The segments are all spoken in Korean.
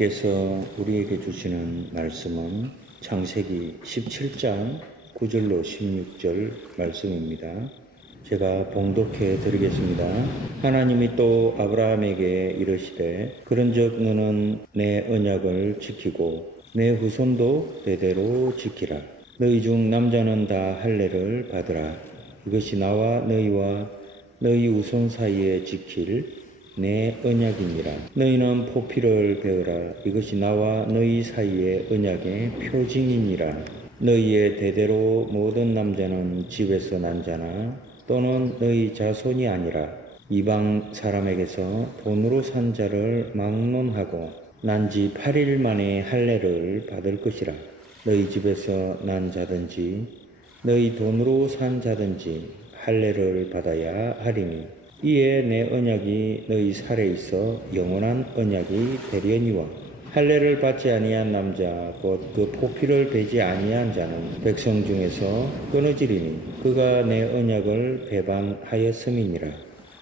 하나님께서 우리에게 주시는 말씀은 창세기 17장 9절로 16절 말씀입니다. 제가 봉독해 드리겠습니다. 하나님이 또 아브라함에게 이르시되 그런즉 너는 내 언약을 지키고 내 후손도 대대로 지키라. 너희 중 남자는 다 할례를 받으라. 이것이 나와 너희와 너희 후손 사이에 지킬 내 언약이니라. 너희는 포피를 배우라. 이것이 나와 너희 사이의 언약의 표징이니라. 너희의 대대로 모든 남자는 집에서 난 자나 또는 너희 자손이 아니라 이방 사람에게서 돈으로 산 자를 막론하고 난 지 8일 만에 할례를 받을 것이라. 너희 집에서 난 자든지 너희 돈으로 산 자든지 할례를 받아야 하리니 이에 내 언약이 너희 살에 있어 영원한 언약이 되려니와 할례를 받지 아니한 남자 곧 그 포피를 베지 아니한 자는 백성 중에서 끊어지리니 그가 내 언약을 배반하였음이니라.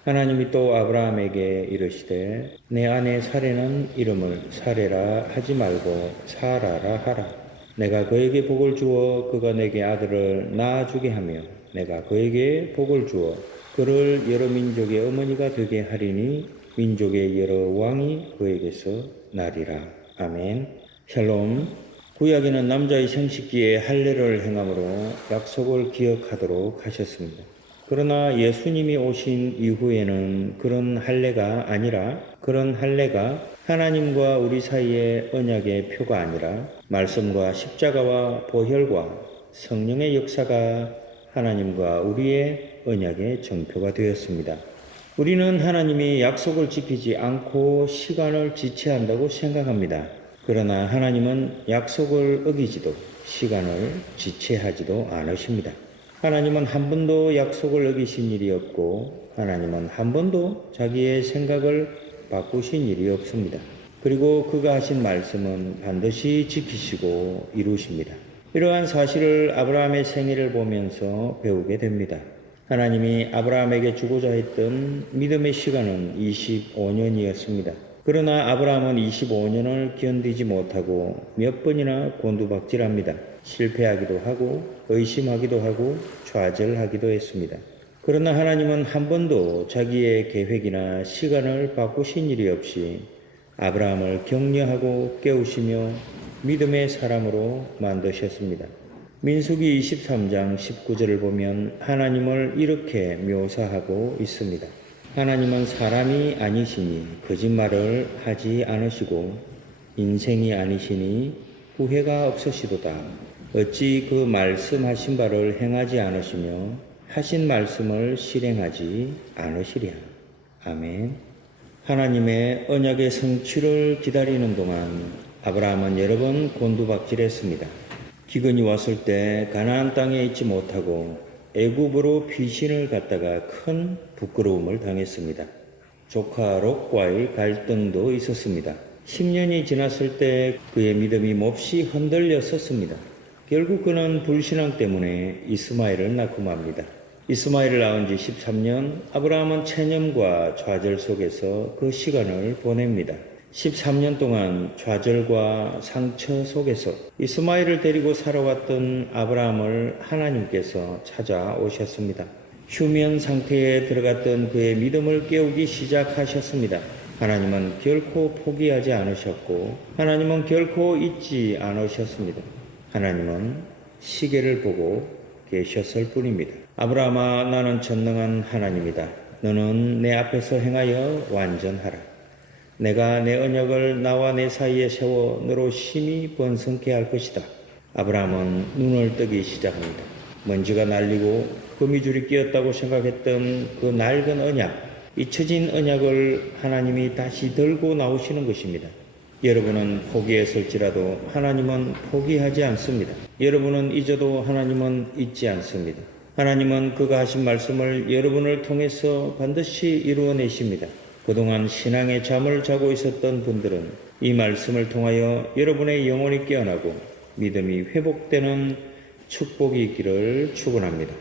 하나님이 또 아브라함에게 이르시되 내 아내 사례는 이름을 사례라 하지 말고 사라라 하라. 내가 그에게 복을 주어 그가 내게 아들을 낳아주게 하며 내가 그에게 복을 주어 그를 여러 민족의 어머니가 되게 하리니 민족의 여러 왕이 그에게서 나리라. 아멘. 샬롬. 구약에는 남자의 생식기에 할례를 행함으로 약속을 기억하도록 하셨습니다. 그러나 예수님이 오신 이후에는 그런 할례가 아니라 그런 할례가 하나님과 우리 사이의 언약의 표가 아니라 말씀과 십자가와 보혈과 성령의 역사가 하나님과 우리의 언약의 정표가 되었습니다. 우리는 하나님이 약속을 지키지 않고 시간을 지체한다고 생각합니다. 그러나 하나님은 약속을 어기지도 시간을 지체하지도 않으십니다. 하나님은 한 번도 약속을 어기신 일이 없고 하나님은 한 번도 자기의 생각을 바꾸신 일이 없습니다. 그리고 그가 하신 말씀은 반드시 지키시고 이루십니다. 이러한 사실을 아브라함의 생애를 보면서 배우게 됩니다. 하나님이 아브라함에게 주고자 했던 믿음의 시간은 25년이었습니다. 그러나 아브라함은 25년을 견디지 못하고 몇 번이나 곤두박질합니다. 실패하기도 하고 의심하기도 하고 좌절하기도 했습니다. 그러나 하나님은 한 번도 자기의 계획이나 시간을 바꾸신 일이 없이 아브라함을 격려하고 깨우시며 믿음의 사람으로 만드셨습니다. 민수기 23장 19절을 보면 하나님을 이렇게 묘사하고 있습니다. 하나님은 사람이 아니시니 거짓말을 하지 않으시고 인생이 아니시니 후회가 없으시도다. 어찌 그 말씀하신 바를 행하지 않으시며 하신 말씀을 실행하지 않으시랴. 아멘. 하나님의 언약의 성취를 기다리는 동안 아브라함은 여러 번 곤두박질했습니다. 기근이 왔을 때 가나안 땅에 있지 못하고 애굽으로 피신을 갔다가 큰 부끄러움을 당했습니다. 조카 롯과의 갈등도 있었습니다. 10년이 지났을 때 그의 믿음이 몹시 흔들렸었습니다. 결국 그는 불신앙 때문에 이스마엘을 낳고 맙니다. 이스마엘을 낳은 지 13년 아브라함은 체념과 좌절 속에서 그 시간을 보냅니다. 13년 동안 좌절과 상처 속에서 이스마엘을 데리고 살아왔던 아브라함을 하나님께서 찾아오셨습니다. 휴면 상태에 들어갔던 그의 믿음을 깨우기 시작하셨습니다. 하나님은 결코 포기하지 않으셨고 하나님은 결코 잊지 않으셨습니다. 하나님은 시계를 보고 계셨을 뿐입니다. 아브라함아 나는 전능한 하나님이다. 너는 내 앞에서 행하여 완전하라. 내가 내 언약을 나와 내 사이에 세워 너로 심히 번성케 할 것이다. 아브라함은 눈을 뜨기 시작합니다. 먼지가 날리고 거미줄이 끼었다고 생각했던 그 낡은 언약, 잊혀진 언약을 하나님이 다시 들고 나오시는 것입니다. 여러분은 포기했을지라도 하나님은 포기하지 않습니다. 여러분은 잊어도 하나님은 잊지 않습니다. 하나님은 그가 하신 말씀을 여러분을 통해서 반드시 이루어내십니다. 그동안 신앙의 잠을 자고 있었던 분들은 이 말씀을 통하여 여러분의 영혼이 깨어나고 믿음이 회복되는 축복이 있기를 축원합니다.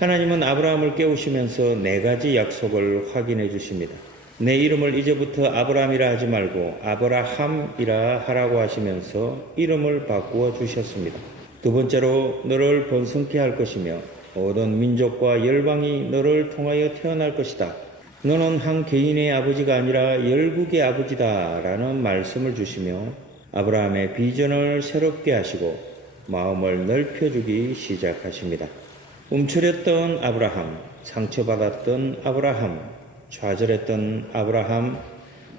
하나님은 아브라함을 깨우시면서 네 가지 약속을 확인해 주십니다. 내 이름을 이제부터 아브라함이라 하지 말고 아브라함이라 하라고 하시면서 이름을 바꾸어 주셨습니다. 두 번째로 너를 번성케 할 것이며 모든 민족과 열방이 너를 통하여 태어날 것이다. 너는 한 개인의 아버지가 아니라 열국의 아버지다라는 말씀을 주시며 아브라함의 비전을 새롭게 하시고 마음을 넓혀주기 시작하십니다. 움츠렸던 아브라함, 상처받았던 아브라함, 좌절했던 아브라함,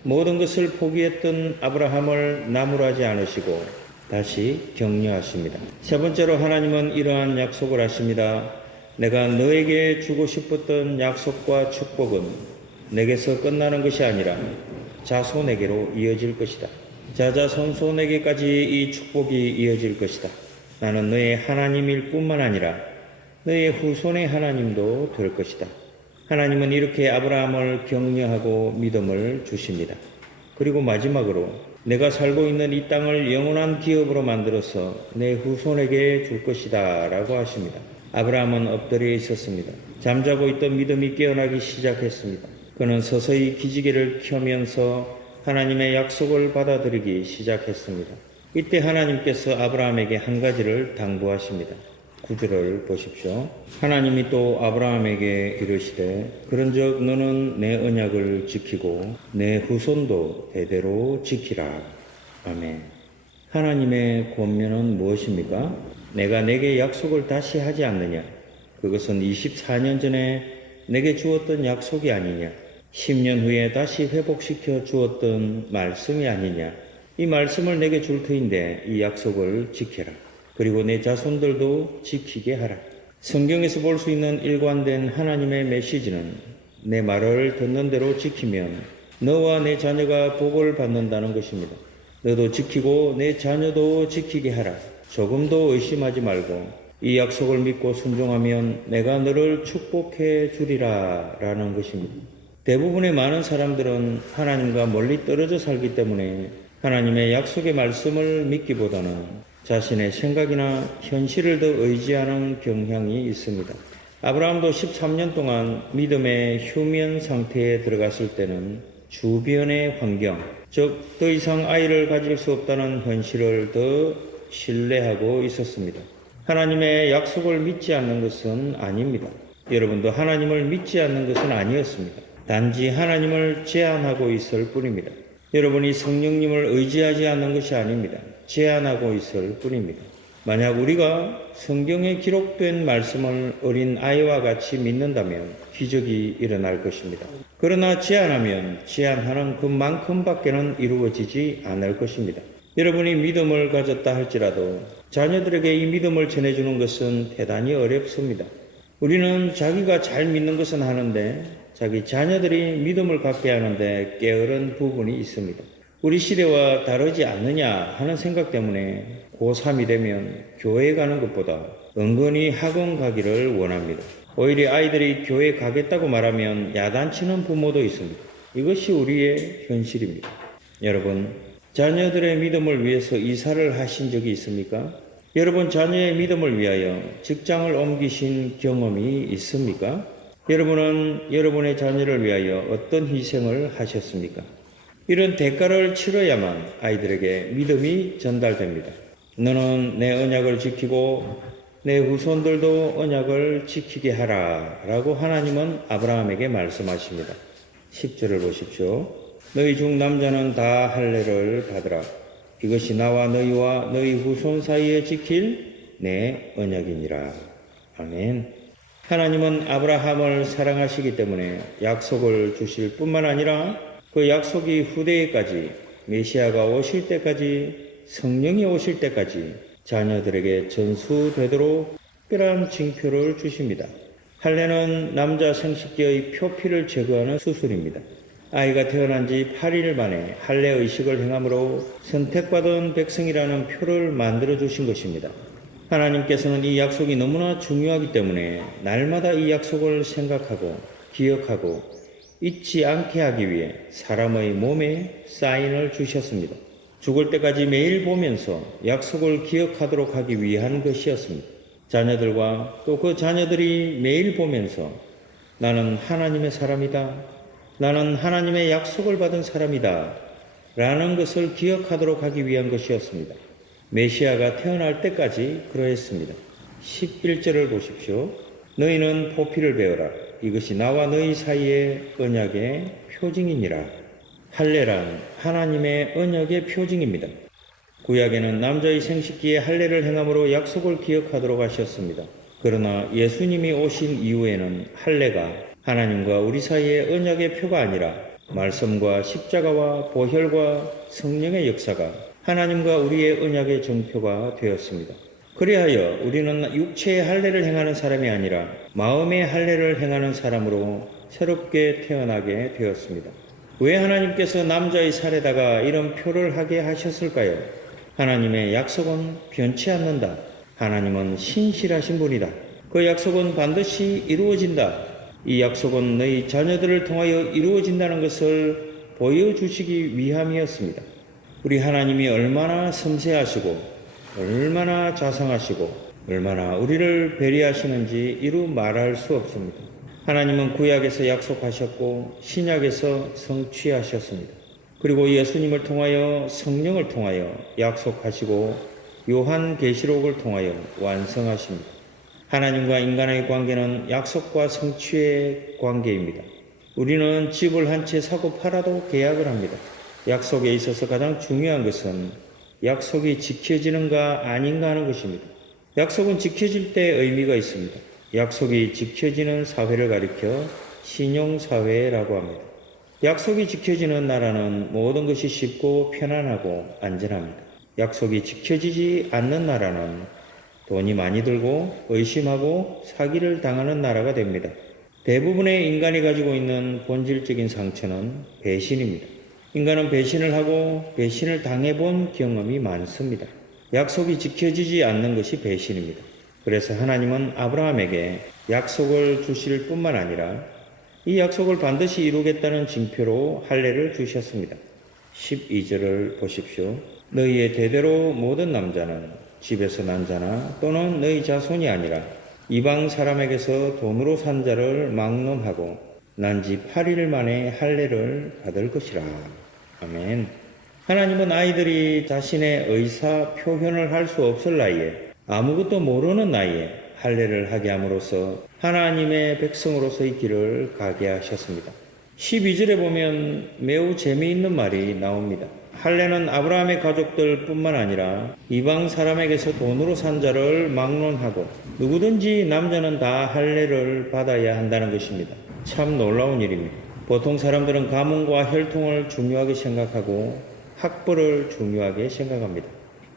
모든 것을 포기했던 아브라함을 나무라지 않으시고 다시 격려하십니다. 세 번째로 하나님은 이러한 약속을 하십니다. 내가 너에게 주고 싶었던 약속과 축복은 내게서 끝나는 것이 아니라 자손에게로 이어질 것이다. 자자손손에게까지 이 축복이 이어질 것이다. 나는 너의 하나님일 뿐만 아니라 너의 후손의 하나님도 될 것이다. 하나님은 이렇게 아브라함을 격려하고 믿음을 주십니다. 그리고 마지막으로 내가 살고 있는 이 땅을 영원한 기업으로 만들어서 내 후손에게 줄 것이다 라고 하십니다. 아브라함은 엎드려 있었습니다. 잠자고 있던 믿음이 깨어나기 시작했습니다. 그는 서서히 기지개를 켜면서 하나님의 약속을 받아들이기 시작했습니다. 이때 하나님께서 아브라함에게 한 가지를 당부하십니다. 구절을 보십시오. 하나님이 또 아브라함에게 이르시되 그런즉 너는 내 언약을 지키고 내 후손도 대대로 지키라. 아멘. 하나님의 권면은 무엇입니까? 내가 내게 약속을 다시 하지 않느냐? 그것은 24년 전에 내게 주었던 약속이 아니냐? 10년 후에 다시 회복시켜 주었던 말씀이 아니냐? 이 말씀을 내게 줄 터인데 이 약속을 지켜라. 그리고 내 자손들도 지키게 하라. 성경에서 볼 수 있는 일관된 하나님의 메시지는 내 말을 듣는 대로 지키면 너와 내 자녀가 복을 받는다는 것입니다. 너도 지키고 내 자녀도 지키게 하라. 조금도 의심하지 말고 이 약속을 믿고 순종하면 내가 너를 축복해 주리라 라는 것입니다. 대부분의 많은 사람들은 하나님과 멀리 떨어져 살기 때문에 하나님의 약속의 말씀을 믿기보다는 자신의 생각이나 현실을 더 의지하는 경향이 있습니다. 아브라함도 13년 동안 믿음의 휴면 상태에 들어갔을 때는 주변의 환경, 즉 더 이상 아이를 가질 수 없다는 현실을 더 신뢰하고 있었습니다. 하나님의 약속을 믿지 않는 것은 아닙니다. 여러분도 하나님을 믿지 않는 것은 아니었습니다. 단지 하나님을 제한하고 있을 뿐입니다. 여러분이 성령님을 의지하지 않는 것이 아닙니다. 제한하고 있을 뿐입니다. 만약 우리가 성경에 기록된 말씀을 어린 아이와 같이 믿는다면 기적이 일어날 것입니다. 그러나 제한하면 제한하는 그만큼밖에는 이루어지지 않을 것입니다. 여러분이 믿음을 가졌다 할지라도 자녀들에게 이 믿음을 전해주는 것은 대단히 어렵습니다. 우리는 자기가 잘 믿는 것은 하는데 자기 자녀들이 믿음을 갖게 하는데 게으른 부분이 있습니다. 우리 시대와 다르지 않느냐 하는 생각 때문에 고3이 되면 교회 가는 것보다 은근히 학원 가기를 원합니다. 오히려 아이들이 교회 가겠다고 말하면 야단치는 부모도 있습니다. 이것이 우리의 현실입니다. 여러분, 자녀들의 믿음을 위해서 이사를 하신 적이 있습니까? 여러분 자녀의 믿음을 위하여 직장을 옮기신 경험이 있습니까? 여러분은 여러분의 자녀를 위하여 어떤 희생을 하셨습니까? 이런 대가를 치러야만 아이들에게 믿음이 전달됩니다. 너는 내 언약을 지키고 내 후손들도 언약을 지키게 하라. 라고 하나님은 아브라함에게 말씀하십니다. 10절을 보십시오. 너희 중 남자는 다 할례를 받으라. 이것이 나와 너희와 너희 후손 사이에 지킬 내 언약이니라. 아멘. 하나님은 아브라함을 사랑하시기 때문에 약속을 주실 뿐만 아니라 그 약속이 후대에까지 메시아가 오실 때까지 성령이 오실 때까지 자녀들에게 전수되도록 특별한 징표를 주십니다. 할례는 남자 생식기의 표피를 제거하는 수술입니다. 아이가 태어난 지 8일 만에 할례 의식을 행함으로 선택받은 백성이라는 표를 만들어 주신 것입니다. 하나님께서는 이 약속이 너무나 중요하기 때문에 날마다 이 약속을 생각하고 기억하고 잊지 않게 하기 위해 사람의 몸에 사인을 주셨습니다. 죽을 때까지 매일 보면서 약속을 기억하도록 하기 위한 것이었습니다. 자녀들과 또 그 자녀들이 매일 보면서 나는 하나님의 사람이다. 나는 하나님의 약속을 받은 사람이다. 라는 것을 기억하도록 하기 위한 것이었습니다. 메시아가 태어날 때까지 그러했습니다. 11절을 보십시오. 너희는 포피를 배워라. 이것이 나와 너희 사이의 언약의 표징이니라. 할례란 하나님의 언약의 표징입니다. 구약에는 남자의 생식기에 할례를 행함으로 약속을 기억하도록 하셨습니다. 그러나 예수님이 오신 이후에는 할례가 하나님과 우리 사이의 언약의 표가 아니라 말씀과 십자가와 보혈과 성령의 역사가 하나님과 우리의 언약의 정표가 되었습니다. 그리하여 우리는 육체의 할례를 행하는 사람이 아니라 마음의 할례를 행하는 사람으로 새롭게 태어나게 되었습니다. 왜 하나님께서 남자의 살에다가 이런 표를 하게 하셨을까요? 하나님의 약속은 변치 않는다. 하나님은 신실하신 분이다. 그 약속은 반드시 이루어진다. 이 약속은 너희 자녀들을 통하여 이루어진다는 것을 보여주시기 위함이었습니다. 우리 하나님이 얼마나 섬세하시고 얼마나 자상하시고 얼마나 우리를 배려하시는지 이루 말할 수 없습니다. 하나님은 구약에서 약속하셨고 신약에서 성취하셨습니다. 그리고 예수님을 통하여 성령을 통하여 약속하시고 요한 계시록을 통하여 완성하십니다. 하나님과 인간의 관계는 약속과 성취의 관계입니다. 우리는 집을 한 채 사고 팔아도 계약을 합니다. 약속에 있어서 가장 중요한 것은 약속이 지켜지는가 아닌가 하는 것입니다. 약속은 지켜질 때 의미가 있습니다. 약속이 지켜지는 사회를 가리켜 신용사회라고 합니다. 약속이 지켜지는 나라는 모든 것이 쉽고 편안하고 안전합니다. 약속이 지켜지지 않는 나라는 돈이 많이 들고 의심하고 사기를 당하는 나라가 됩니다. 대부분의 인간이 가지고 있는 본질적인 상처는 배신입니다. 인간은 배신을 하고 배신을 당해본 경험이 많습니다. 약속이 지켜지지 않는 것이 배신입니다. 그래서 하나님은 아브라함에게 약속을 주실 뿐만 아니라 이 약속을 반드시 이루겠다는 징표로 할례를 주셨습니다. 12절을 보십시오. 너희의 대대로 모든 남자는 집에서 난 자나 또는 너희 자손이 아니라 이방 사람에게서 돈으로 산 자를 막론하고 난 지 8일 만에 할례를 받을 것이라. 아멘. 하나님은 아이들이 자신의 의사 표현을 할 수 없을 나이에 아무것도 모르는 나이에 할례를 하게 함으로써 하나님의 백성으로서의 길을 가게 하셨습니다. 12절에 보면 매우 재미있는 말이 나옵니다. 할례는 아브라함의 가족들 뿐만 아니라 이방 사람에게서 돈으로 산 자를 막론하고 누구든지 남자는 다 할례를 받아야 한다는 것입니다. 참 놀라운 일입니다. 보통 사람들은 가문과 혈통을 중요하게 생각하고 학벌을 중요하게 생각합니다.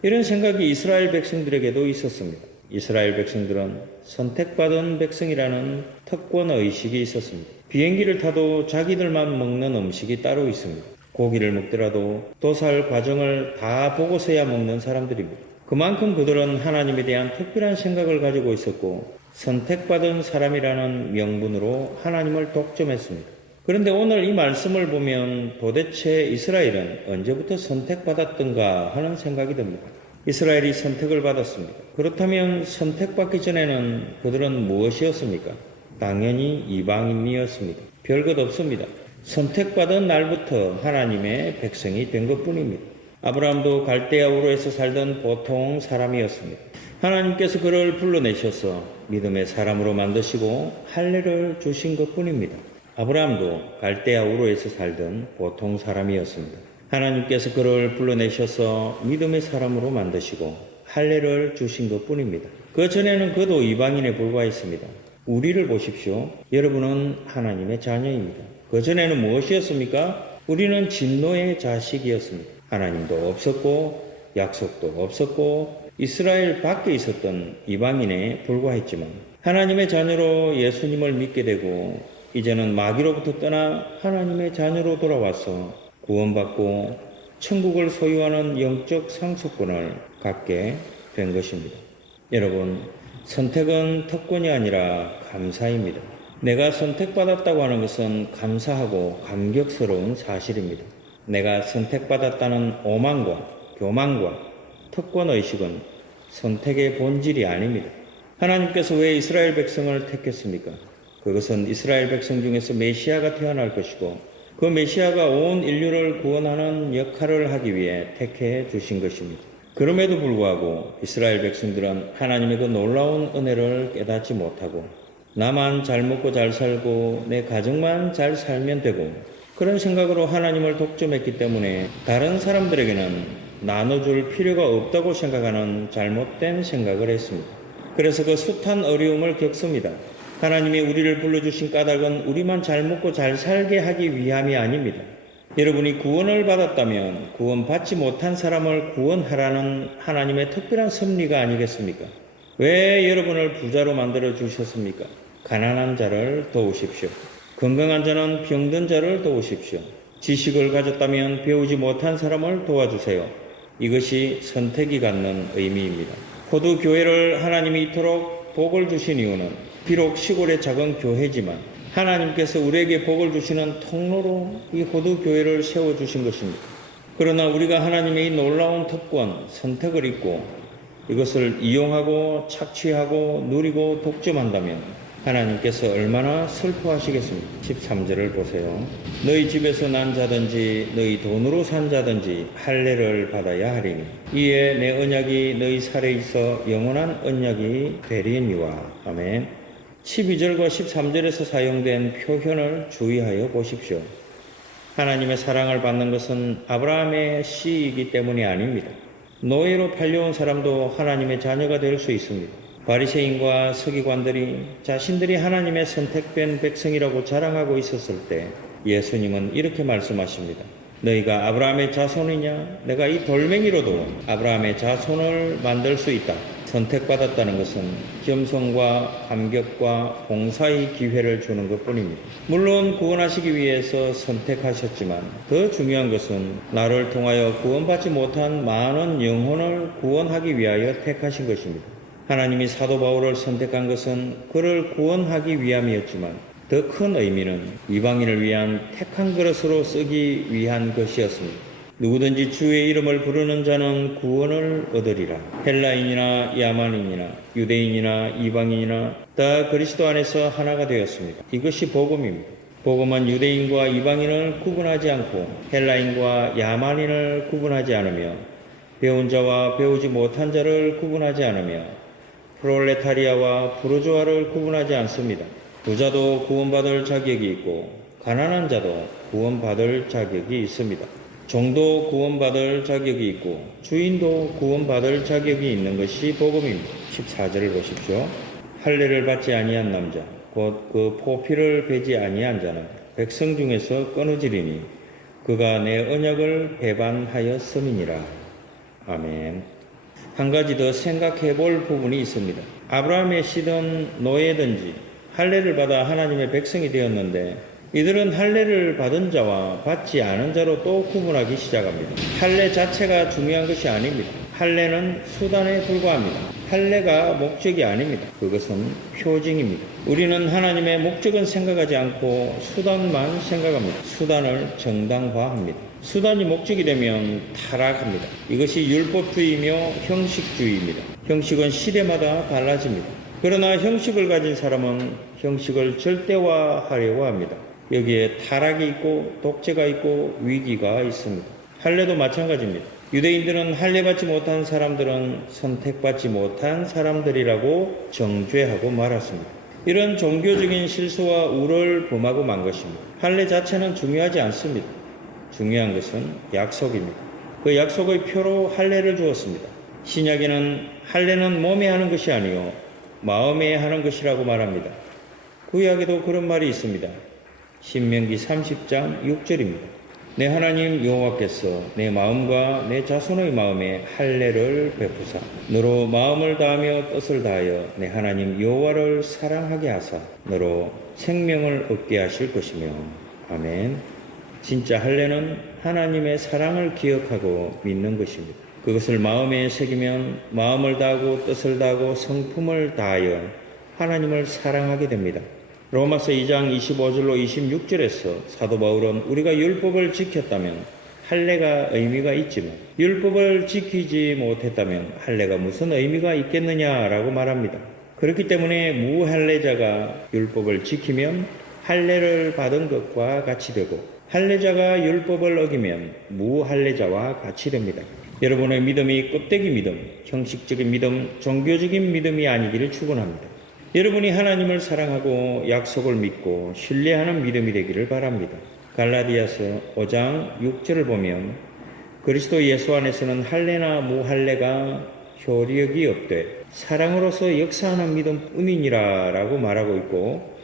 이런 생각이 이스라엘 백성들에게도 있었습니다. 이스라엘 백성들은 선택받은 백성이라는 특권 의식이 있었습니다. 비행기를 타도 자기들만 먹는 음식이 따로 있습니다. 고기를 먹더라도 도살 과정을 다 보고서야 먹는 사람들입니다. 그만큼 그들은 하나님에 대한 특별한 생각을 가지고 있었고 선택받은 사람이라는 명분으로 하나님을 독점했습니다. 그런데 오늘 이 말씀을 보면 도대체 이스라엘은 언제부터 선택받았던가 하는 생각이 듭니다. 이스라엘이 선택을 받았습니다. 그렇다면 선택받기 전에는 그들은 무엇이었습니까? 당연히 이방인이었습니다. 별것 없습니다. 선택받은 날부터 하나님의 백성이 된 것 뿐입니다. 아브라함도 갈대아 우르에서 살던 보통 사람이었습니다. 하나님께서 그를 불러내셔서 믿음의 사람으로 만드시고 할례를 주신 것 뿐입니다. 아브라함도 갈대아 우르에서 살던 보통 사람이었습니다. 하나님께서 그를 불러내셔서 믿음의 사람으로 만드시고 할례를 주신 것 뿐입니다. 그 전에는 그도 이방인에 불과했습니다. 우리를 보십시오. 여러분은 하나님의 자녀입니다. 그 전에는 무엇이었습니까? 우리는 진노의 자식이었습니다. 하나님도 없었고 약속도 없었고 이스라엘 밖에 있었던 이방인에 불과했지만 하나님의 자녀로 예수님을 믿게 되고 이제는 마귀로부터 떠나 하나님의 자녀로 돌아와서 구원받고 천국을 소유하는 영적 상속권을 갖게 된 것입니다. 여러분, 선택은 특권이 아니라 감사입니다. 내가 선택받았다고 하는 것은 감사하고 감격스러운 사실입니다. 내가 선택받았다는 오만과 교만과 특권 의식은 선택의 본질이 아닙니다. 하나님께서 왜 이스라엘 백성을 택했습니까? 그것은 이스라엘 백성 중에서 메시아가 태어날 것이고 그 메시아가 온 인류를 구원하는 역할을 하기 위해 택해 주신 것입니다. 그럼에도 불구하고 이스라엘 백성들은 하나님의 그 놀라운 은혜를 깨닫지 못하고 나만 잘 먹고 잘 살고 내 가정만 잘 살면 되고 그런 생각으로 하나님을 독점했기 때문에 다른 사람들에게는 나눠줄 필요가 없다고 생각하는 잘못된 생각을 했습니다. 그래서 그 숱한 어려움을 겪습니다. 하나님이 우리를 불러주신 까닭은 우리만 잘 먹고 잘 살게 하기 위함이 아닙니다. 여러분이 구원을 받았다면 구원받지 못한 사람을 구원하라는 하나님의 특별한 섭리가 아니겠습니까? 왜 여러분을 부자로 만들어 주셨습니까? 가난한 자를 도우십시오. 건강한 자는 병든 자를 도우십시오. 지식을 가졌다면 배우지 못한 사람을 도와주세요. 이것이 선택이 갖는 의미입니다. 호두 교회를 하나님이 이토록 복을 주신 이유는 비록 시골의 작은 교회지만 하나님께서 우리에게 복을 주시는 통로로 이 호두 교회를 세워 주신 것입니다. 그러나 우리가 하나님의 이 놀라운 특권, 선택을 잊고 이것을 이용하고 착취하고 누리고 독점한다면 하나님께서 얼마나 슬퍼하시겠습니까? 13절을 보세요. 너희 집에서 난 자든지 너희 돈으로 산 자든지 할례를 받아야 하리니 이에 내 언약이 너희 살에 있어 영원한 언약이 되리니와 아멘. 12절과 13절에서 사용된 표현을 주의하여 보십시오. 하나님의 사랑을 받는 것은 아브라함의 씨이기 때문이 아닙니다. 노예로 팔려온 사람도 하나님의 자녀가 될 수 있습니다. 바리새인과 서기관들이 자신들이 하나님의 선택된 백성이라고 자랑하고 있었을 때 예수님은 이렇게 말씀하십니다. 너희가 아브라함의 자손이냐? 내가 이 돌멩이로도 아브라함의 자손을 만들 수 있다. 선택받았다는 것은 겸손과 감격과 봉사의 기회를 주는 것 뿐입니다. 물론 구원하시기 위해서 선택하셨지만 더 중요한 것은 나를 통하여 구원받지 못한 많은 영혼을 구원하기 위하여 택하신 것입니다. 하나님이 사도 바울을 선택한 것은 그를 구원하기 위함이었지만 더 큰 의미는 이방인을 위한 택한 그릇으로 쓰기 위한 것이었습니다. 누구든지 주의 이름을 부르는 자는 구원을 얻으리라. 헬라인이나 야만인이나 유대인이나 이방인이나 다 그리스도 안에서 하나가 되었습니다. 이것이 복음입니다. 복음은 유대인과 이방인을 구분하지 않고 헬라인과 야만인을 구분하지 않으며 배운 자와 배우지 못한 자를 구분하지 않으며 프롤레타리아와 부르주아를 구분하지 않습니다. 부자도 구원받을 자격이 있고 가난한 자도 구원받을 자격이 있습니다. 종도 구원받을 자격이 있고 주인도 구원받을 자격이 있는 것이 복음입니다. 14절을 보십시오. 할례를 받지 아니한 남자 곧 그 포피를 베지 아니한 자는 백성 중에서 끊어지리니 그가 내 언약을 배반하였음이니라. 아멘. 한 가지 더 생각해 볼 부분이 있습니다. 아브라함의 시든 노예든지 할례를 받아 하나님의 백성이 되었는데 이들은 할례를 받은 자와 받지 않은 자로 또 구분하기 시작합니다. 할례 자체가 중요한 것이 아닙니다. 할례는 수단에 불과합니다. 할례가 목적이 아닙니다. 그것은 표징입니다. 우리는 하나님의 목적은 생각하지 않고 수단만 생각합니다. 수단을 정당화합니다. 수단이 목적이 되면 타락합니다. 이것이 율법주의이며 형식주의입니다. 형식은 시대마다 달라집니다. 그러나 형식을 가진 사람은 형식을 절대화하려고 합니다. 여기에 타락이 있고 독재가 있고 위기가 있습니다. 할례도 마찬가지입니다. 유대인들은 할례 받지 못한 사람들은 선택받지 못한 사람들이라고 정죄하고 말았습니다. 이런 종교적인 실수와 우를 범하고 만 것입니다. 할례 자체는 중요하지 않습니다. 중요한 것은 약속입니다. 그 약속의 표로 할례를 주었습니다. 신약에는 할례는 몸에 하는 것이 아니요 마음에 하는 것이라고 말합니다. 구약에도 그런 말이 있습니다. 신명기 30장 6절입니다. 내 하나님 여호와께서 내 마음과 내 자손의 마음에 할례를 베푸사 너로 마음을 다하며 뜻을 다하여 내 하나님 여호와를 사랑하게 하사 너로 생명을 얻게 하실 것이며 아멘. 진짜 할례는 하나님의 사랑을 기억하고 믿는 것입니다. 그것을 마음에 새기면 마음을 다하고 뜻을 다하고 성품을 다하여 하나님을 사랑하게 됩니다. 로마서 2장 25절로 26절에서 사도 바울은 우리가 율법을 지켰다면 할례가 의미가 있지만 율법을 지키지 못했다면 할례가 무슨 의미가 있겠느냐라고 말합니다. 그렇기 때문에 무할례자가 율법을 지키면 할례를 받은 것과 같이 되고 할례자가 율법을 어기면 무할례자와 같이 됩니다. 여러분의 믿음이 껍데기 믿음, 형식적인 믿음, 종교적인 믿음이 아니기를 축원합니다. 여러분이 하나님을 사랑하고 약속을 믿고 신뢰하는 믿음이 되기를 바랍니다. 갈라디아서 5장 6절을 보면 그리스도 예수 안에서는 할례나 무할례가 효력이 없되 사랑으로서 역사하는 믿음뿐이니라라고 말하고 있고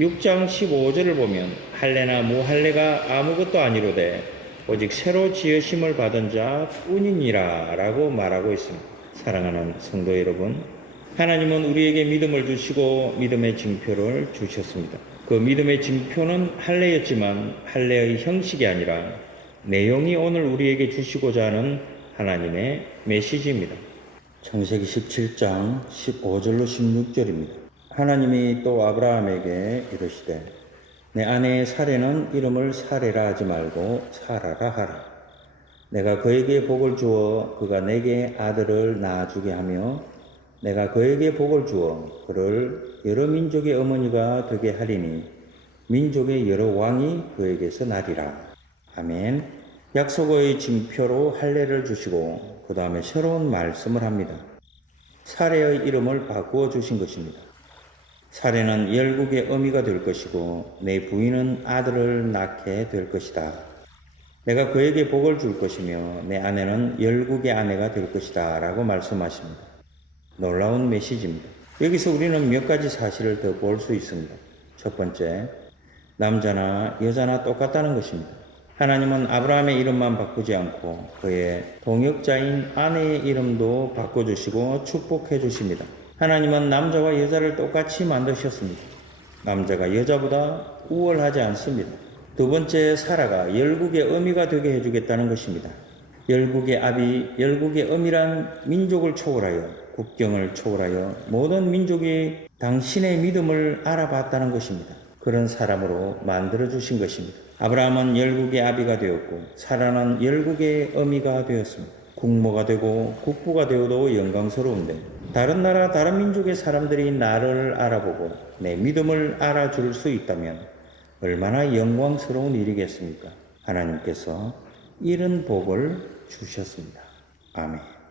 6장 15절을 보면 할례나 무할례가 아무것도 아니로되 오직 새로 지으심을 받은 자뿐이니라라고 말하고 있습니다. 사랑하는 성도 여러분, 하나님은 우리에게 믿음을 주시고 믿음의 징표를 주셨습니다. 그 믿음의 징표는 할례였지만 할례의 형식이 아니라 내용이 오늘 우리에게 주시고자 하는 하나님의 메시지입니다. 창세기 17장 15절로 16절입니다. 하나님이 또 아브라함에게 이르시되 내 아내의 사례는 이름을 사례라 하지 말고 사라라 하라. 내가 그에게 복을 주어 그가 내게 아들을 낳아주게 하며 내가 그에게 복을 주어 그를 여러 민족의 어머니가 되게 하리니 민족의 여러 왕이 그에게서 나리라. 아멘. 약속의 징표로 할례를 주시고 그 다음에 새로운 말씀을 합니다. 사례의 이름을 바꾸어 주신 것입니다. 사례는 열국의 어미가 될 것이고 내 부인은 아들을 낳게 될 것이다. 내가 그에게 복을 줄 것이며 내 아내는 열국의 아내가 될 것이다. 라고 말씀하십니다. 놀라운 메시지입니다. 여기서 우리는 몇 가지 사실을 더 볼 수 있습니다. 첫 번째, 남자나 여자나 똑같다는 것입니다. 하나님은 아브라함의 이름만 바꾸지 않고 그의 동역자인 아내의 이름도 바꿔주시고 축복해 주십니다. 하나님은 남자와 여자를 똑같이 만드셨습니다. 남자가 여자보다 우월하지 않습니다. 두 번째, 사라가 열국의 어미가 되게 해주겠다는 것입니다. 열국의 아비, 열국의 어미란 민족을 초월하여 국경을 초월하여 모든 민족이 당신의 믿음을 알아봤다는 것입니다. 그런 사람으로 만들어 주신 것입니다. 아브라함은 열국의 아비가 되었고 사라는 열국의 어미가 되었습니다. 국모가 되고 국부가 되어도 영광스러운데 다른 나라 다른 민족의 사람들이 나를 알아보고 내 믿음을 알아줄 수 있다면 얼마나 영광스러운 일이겠습니까? 하나님께서 이런 복을 주셨습니다. 아멘.